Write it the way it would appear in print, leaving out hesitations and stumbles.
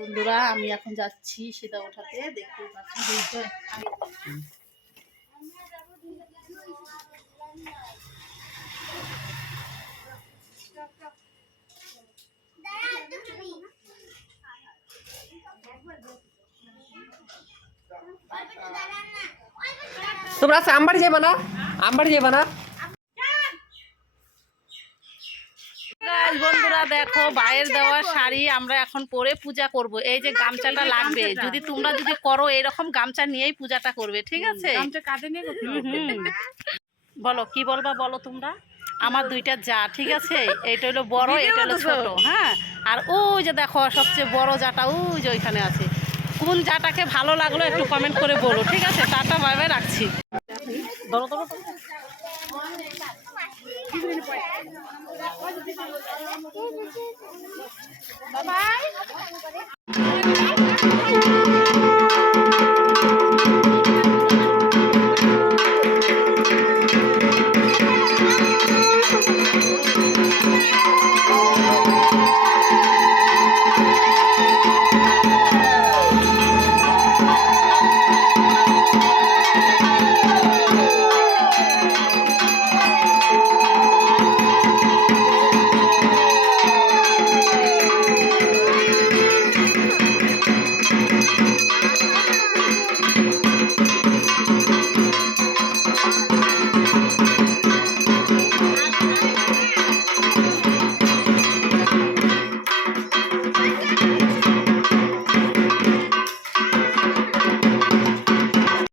বন্ধুরা আমি এখন যাচ্ছি সেটা ওঠাতে, দেখতে পাচ্ছি। তোমরা আমবাড়ি যাবে না? আমবাড়ি যাবে না? বন্ধুরা দেখো ভাইয়ের দেওয়া শাড়ি আমরা এখন পরে পূজা করব। এই যে গামছাটা লাগবে, যদি তোমরা যদি করো এরকম গামছা নিয়েই পূজাটা করবে, ঠিক আছে? বলো কি বলবা, বলো তোমরা। আমার দুইটা যা, ঠিক আছে? এইটা হলো বড়, এটা হলো ছোট। হ্যাঁ, আর ওই যে দেখো সবচেয়ে বড় জাটা ওই যে ওইখানে আছে। কোন জাটাকে ভালো লাগলো একটু কমেন্ট করে বলো, ঠিক আছে? টাটা বাই বাই, রাখছি। ধরো ধরো বাই বাই।